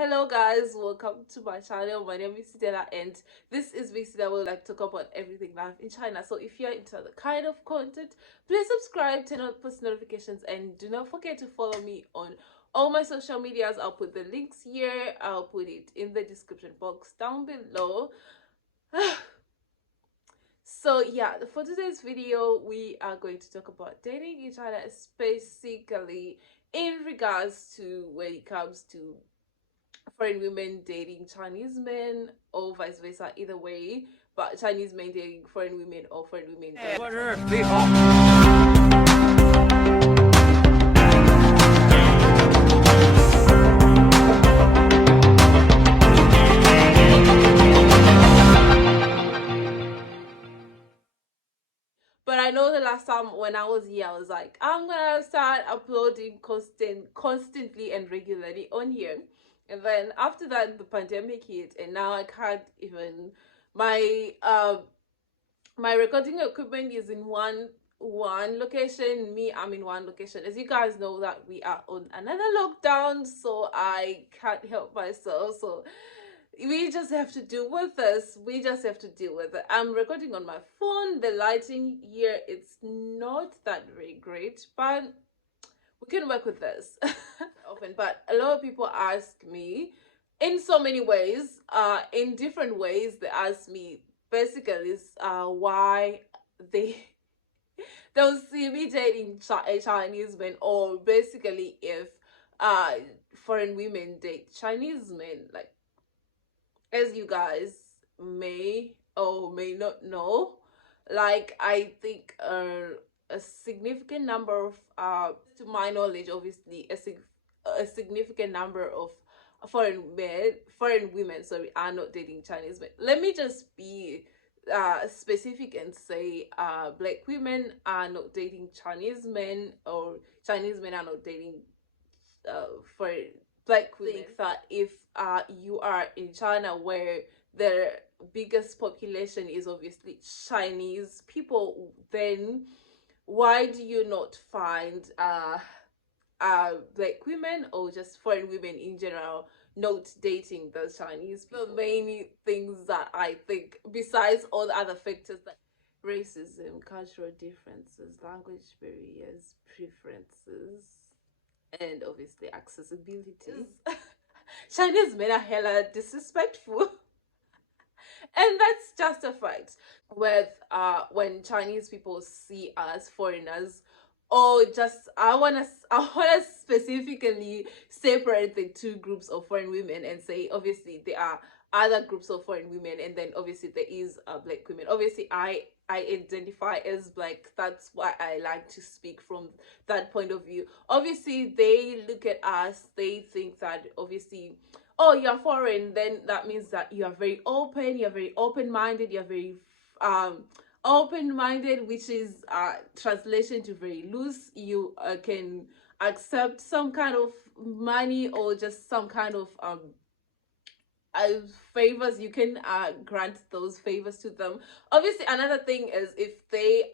Hello guys, welcome to my channel. My name is Cidella and this is basically I will talk about everything live in China. So if you're into the kind of content, please subscribe, turn on post notifications, and do not forget to follow me on all my social medias. I'll put the links here. I'll put it in the description box down below. So yeah, for today's video we are going to talk about dating in China, specifically in regards to when it comes to foreign women dating Chinese men or vice versa, either way, but Chinese men dating foreign women or foreign women But I know the last time when I was here, I was like, I'm gonna start uploading constantly and regularly on here. And then after that, the pandemic hit, and now I can't even. My recording equipment is in one location. Me, I'm in one location. As you guys know that we are on another lockdown, so I can't help myself. So we just have to deal with this. We just have to deal with it. I'm recording on my phone. The lighting here, it's not that very great, but we can work with this. Often, but a lot of people ask me in so many ways, in different ways. They ask me basically why they they'll see me dating a Chinese man, or basically if uh foreign women date Chinese men. Like, as you guys may or may not know, like I think a significant number of to my knowledge, obviously a significant number of foreign women, sorry, are not dating Chinese men. Let me just be specific and say black women are not dating Chinese men, or Chinese men are not dating for black women. Think that if you are in China, where the biggest population is obviously Chinese people, then why do you not find black women or just foreign women in general not dating the Chinese people? The main things that I think, besides all the other factors like racism, cultural differences, language barriers, preferences, and obviously accessibility. Chinese men are hella disrespectful. And that's just a fact. With when Chinese people see us foreigners, or just I wanna specifically separate the two groups of foreign women and say obviously there are other groups of foreign women, and then obviously there is black women. Obviously I identify as black. That's why I like to speak from that point of view. Obviously they look at us, they think that obviously, oh, you're foreign, then that means that you are very open, you're very open-minded, you're very open-minded, which is translation to very loose. You can accept some kind of money or just some kind of favors. You can grant those favors to them. Obviously another thing is if they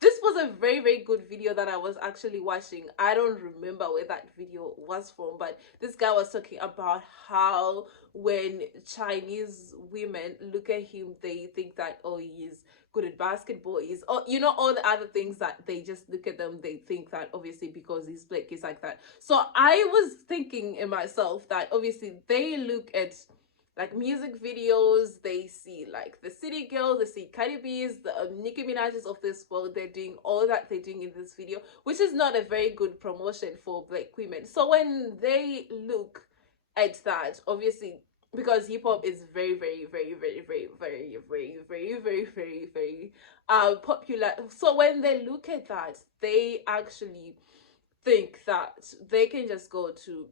this was a very good video that I was actually watching. I don't remember where that video was from, but this guy was talking about how when Chinese women look at him, they think that, oh, he's good at basketball, he's, oh, you know, all the other things that they just look at them, they think that obviously because he's black he's like that. So I was thinking in myself that obviously they look at like music videos, they see like the City Girls, they see Cardi B's, the Nicki Minaj's of this world. They're doing all that they're doing in this video, which is not a very good promotion for black women. So when they look at that, obviously, because hip-hop is very popular, so when they look at that, they actually think that they can just go to,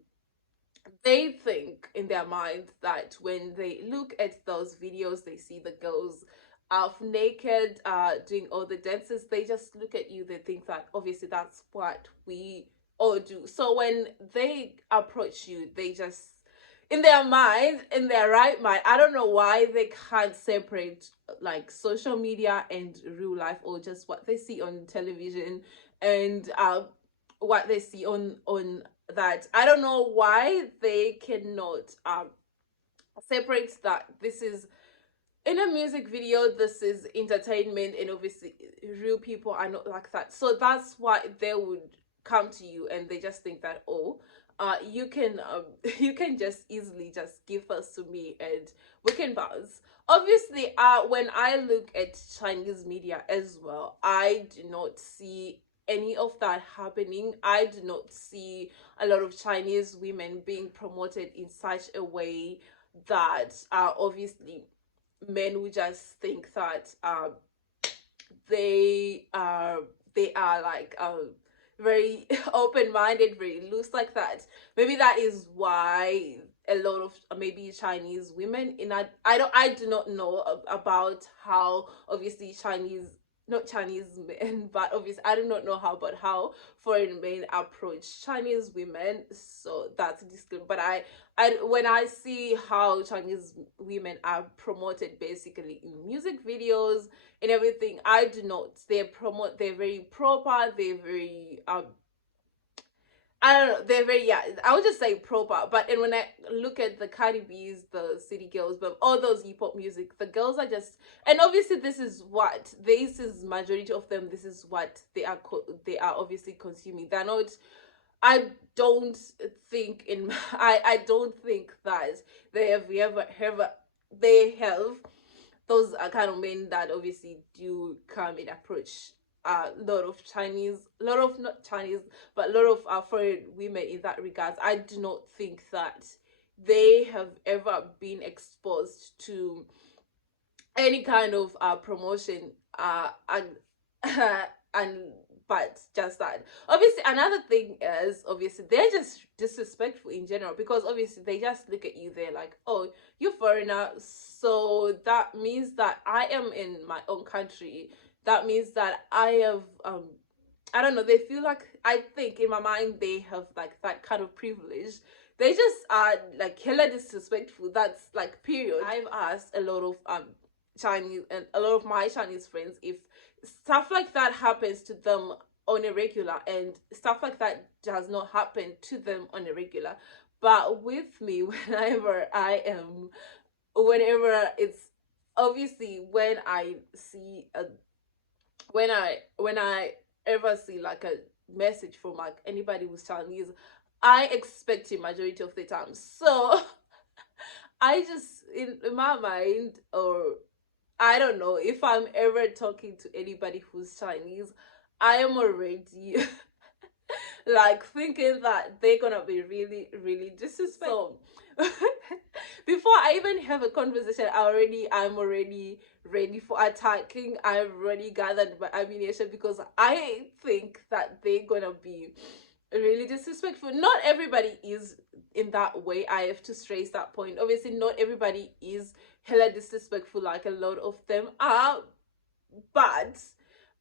they think in their mind that when they look at those videos, they see the girls half naked doing all the dances, they just look at you, they think that obviously that's what we all do. So when they approach you, they just, in their mind, in their right mind, I don't know why they can't separate like social media and real life, or just what they see on television and what they see on that I don't know why they cannot separate that this is in a music video, this is entertainment, and obviously real people are not like that. So that's why they would come to you and they just think that, oh, you can you can just easily just give us to me and we can bounce. Obviously, when I look at Chinese media as well, I do not see any of that happening. I do not see a lot of Chinese women being promoted in such a way that obviously men would just think that they are like very open-minded, very loose like that. Maybe that is why a lot of maybe Chinese women in I do not know about how obviously not Chinese men, but obviously I do not know how, but how foreign men approach Chinese women. So that's a disclaimer. But I when I see how Chinese women are promoted basically in music videos and everything, I do not. They're very proper. They're very I don't know. They're very, yeah. I would just say proper. But and when I look at the Cardi B's, the City Girls, but all those hip hop music, the girls are just, and obviously this is majority of them. This is what they are obviously consuming. They're not. I don't think I don't think that they have those are kind of men that obviously do come and approach a lot of Chinese, a lot of not Chinese, but a lot of foreign women in that regards. I do not think that they have ever been exposed to any kind of promotion and and but just that obviously another thing is obviously they're just disrespectful in general, because obviously they just look at you, they're like, oh, you're foreigner, so that means that I am in my own country, that means that I have I don't know, they feel like, I think in my mind they have like that kind of privilege. They just are like hella disrespectful, that's like period. I've asked a lot of Chinese and a lot of my Chinese friends if stuff like that happens to them on a regular, and stuff like that does not happen to them on a regular. But with me, whenever it's obviously when I ever see like a message from like anybody who's Chinese, I expect it majority of the time. So I just in my mind, or I don't know, if I'm ever talking to anybody who's Chinese, I am already like thinking that they're gonna be really, really disrespectful. So, before I even have a conversation, I'm already ready for attacking. I've already gathered my ammunition because I think that they're gonna be really disrespectful. Not everybody is in that way. I have to stress that point. Obviously, not everybody is hella disrespectful like a lot of them are, but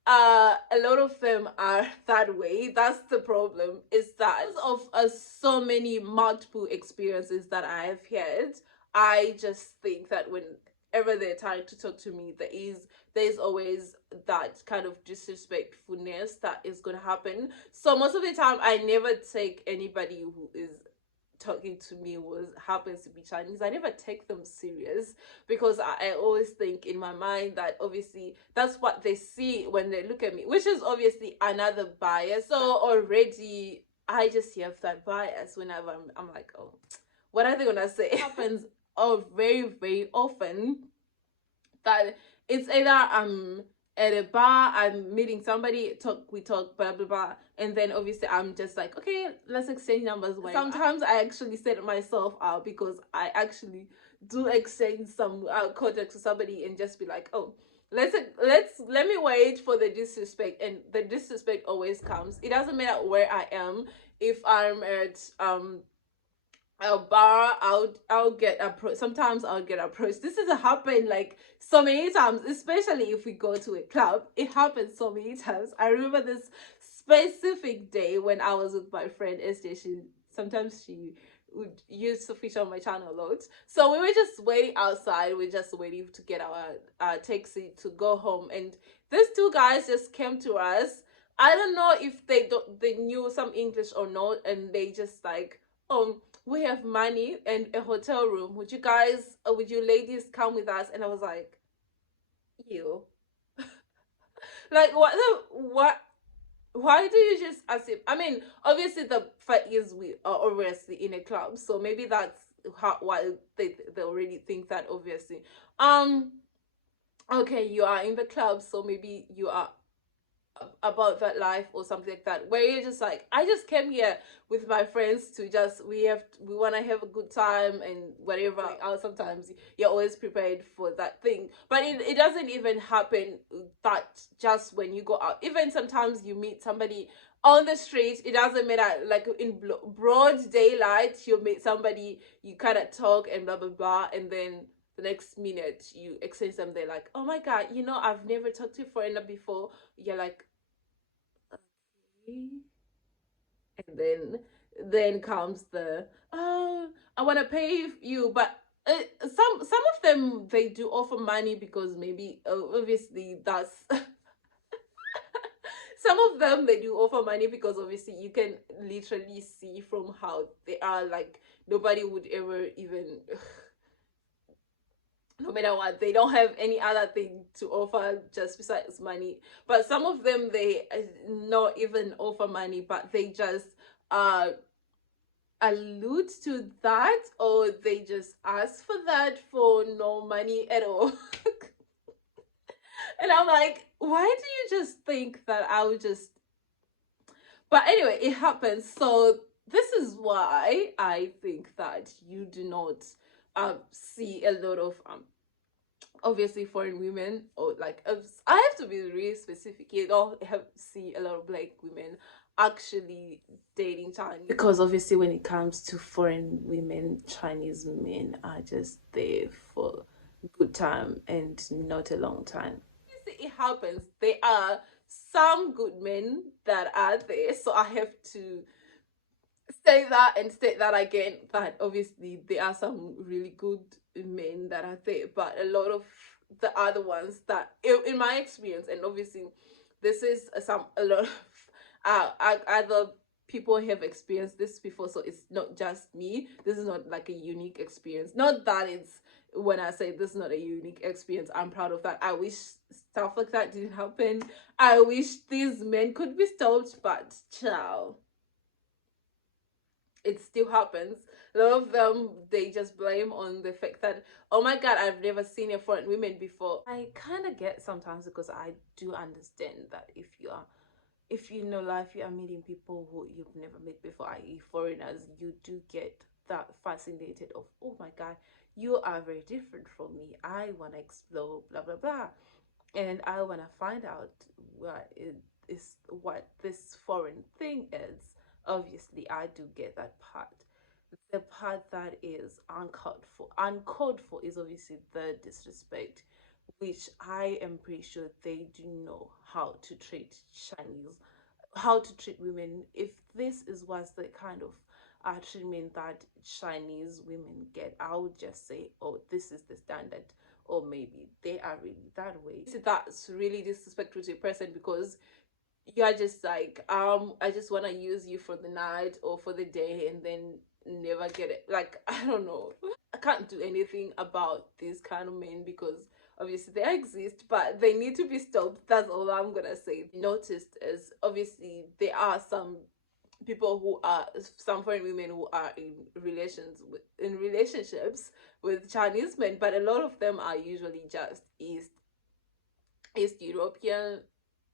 a lot of them are that way. That's the problem, is that because of so many multiple experiences that I have had, I just think that whenever they're trying to talk to me, there's always that kind of disrespectfulness that is going to happen. So most of the time I never take anybody who is talking to me happens to be Chinese, I never take them serious, because I always think in my mind that obviously that's what they see when they look at me, which is obviously another bias. So already I just have that bias whenever I'm like, oh, what are they gonna say? It happens very, very often that it's either I'm at a bar, I'm meeting somebody, we talk, blah blah blah, and then obviously I'm just like, okay, let's exchange numbers. Sometimes I actually set myself out, because I actually do exchange some contact to somebody and just be like, oh, let me wait for the disrespect, and the disrespect always comes. It doesn't matter where I am. If I'm at a bar, I'll get approached. Sometimes I'll get approached. This has happened like so many times, especially if we go to a club. It happens so many times. I remember this specific day when I was with my friend Esther. Sometimes she would use to feature on my channel a lot. So we were just waiting outside. We're just waiting to get our taxi to go home, and these two guys just came to us. I don't know if they knew some English or not, and they just like, we have money and a hotel room. Would you guys, would you ladies come with us? And I was like, you, like, what? Why do you just assume? I mean, obviously the fact is we are obviously in a club, so maybe that's why they already think that, obviously. Um, okay, you are in the club, so maybe you are about that life or something like that, where you're just like, I just came here with my friends to just, we want to have a good time and whatever else. Sometimes you're always prepared for that thing, but it doesn't even happen that just when you go out. Even sometimes you meet somebody on the street, it doesn't matter, like in broad daylight you'll meet somebody, you kind of talk and blah blah blah, and then the next minute you exchange something like, oh my god, I've never talked to a foreigner before. You're like, and then comes the, oh, I want to pay you. But some of them, they do offer money because maybe, obviously that's some of them, they do offer money because obviously you can literally see from how they are, like nobody would ever even no matter what, they don't have any other thing to offer just besides money. But some of them, they not even offer money, but they just uh allude to that, or they just ask for that for no money at all. And I'm like, why do you just think that I would just, but anyway, it happens. So this is why I think that you do not see a lot of obviously foreign women, or like, I have to be really specific. You don't have see a lot of black women actually dating Chinese, because obviously when it comes to foreign women, Chinese men are just there for good time and not a long time. It happens. There are some good men that are there, so I have to say that and state that again, that obviously there are some really good men that are there, but a lot of the other ones that, in my experience, and obviously this is a lot of other people have experienced this before, so it's not just me. This is not like a unique experience. Not that it's, when I say this is not a unique experience, I'm proud of that. I wish stuff like that didn't happen. I wish these men could be stopped, but ciao, it still happens. A lot of them, they just blame on the fact that, oh my god, I've never seen a foreign woman before. I kind of get sometimes, because I do understand that if you know life, you are meeting people who you've never met before, i.e. foreigners, you do get that fascinated of, oh my god, you are very different from me, I want to explore blah blah blah, and I want to find out what this foreign thing is. Obviously I do get that part. The part that is uncalled for is obviously the disrespect, which I am pretty sure they do know how to treat Chinese, how to treat women. If this is was the kind of treatment that Chinese women get, I would just say, oh, this is the standard, or maybe they are really that way. So that's really disrespectful to a person, because you're just like, I just want to use you for the night or for the day, and then never get it. Like, I don't know, I can't do anything about these kind of men, because obviously they exist, but they need to be stopped. That's all I'm gonna say. Noticed is, obviously there are some people who are, some foreign women who are in relationships with Chinese men, but a lot of them are usually just East European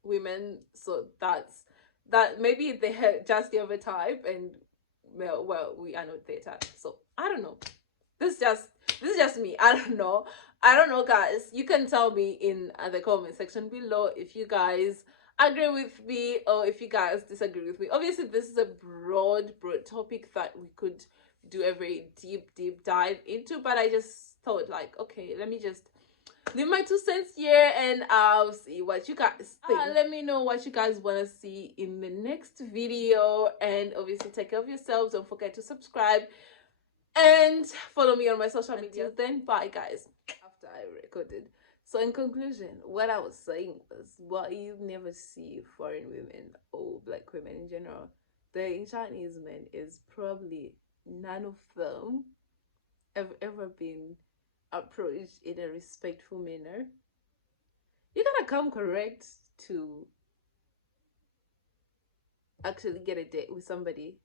women. So that maybe they have just the other type, and well, we are not their type. So I don't know. This is just me. I don't know. Guys. You can tell me in the comment section below if you guys agree with me or if you guys disagree with me. Obviously, this is a broad topic that we could do a very deep dive into, but I just thought, like, okay, let me just leave my 2 cents here, and I'll see what you guys think. Let me know what you guys want to see in the next video, and obviously take care of yourselves. Don't forget to subscribe and follow me on my social media. Then bye guys. After I recorded. So in conclusion, what I was saying was, what you never see foreign women or black women in general, the Chinese men is probably none of them have ever been approached in a respectful manner. You gotta come correct to actually get a date with somebody.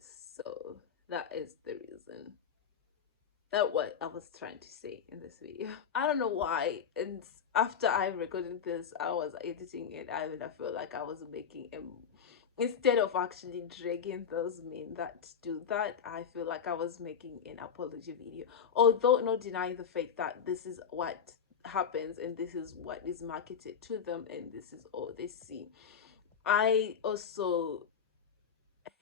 So that is the reason. That what I was trying to say in this video. I don't know why. And after I recorded this, I was editing it. I felt like I was making a, instead of actually dragging those men that do that, I feel like I was making an apology video. Although not denying the fact that this is what happens and this is what is marketed to them and this is all they see. I also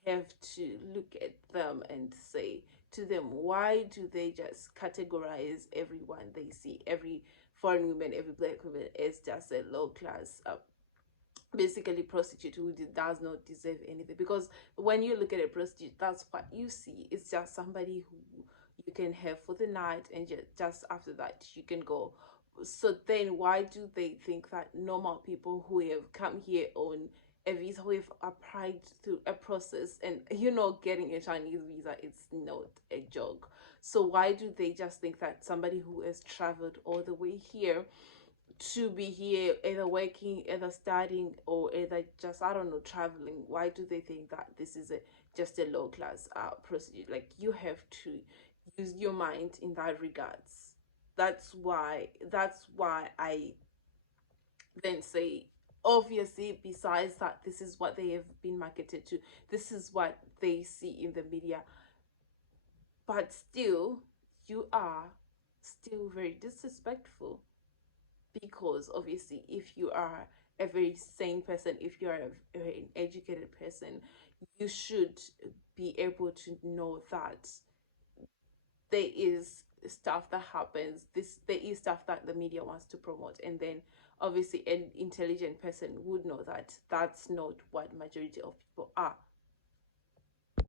have to look at them and say to them, why do they just categorize everyone they see, every foreign woman, every black woman, as just a low class, basically prostitute who does not deserve anything? Because when you look at a prostitute, that's what you see. It's just somebody who you can have for the night, and just after that you can go. So then why do they think that normal people who have come here on a visa, who have applied through a process, and getting a Chinese visa, it's not a joke? So why do they just think that somebody who has traveled all the way here to be here, either working, either studying, or either just, I don't know, traveling, why do they think that this is just a low class procedure? Like, you have to use your mind in that regards. That's why I then say, obviously, besides that, this is what they have been marketed to, this is what they see in the media, but still you are still very disrespectful. Because obviously, if you are a very sane person, if you are an educated person, you should be able to know that there is stuff that happens, there is stuff that the media wants to promote, and then obviously an intelligent person would know that that's not what majority of people are.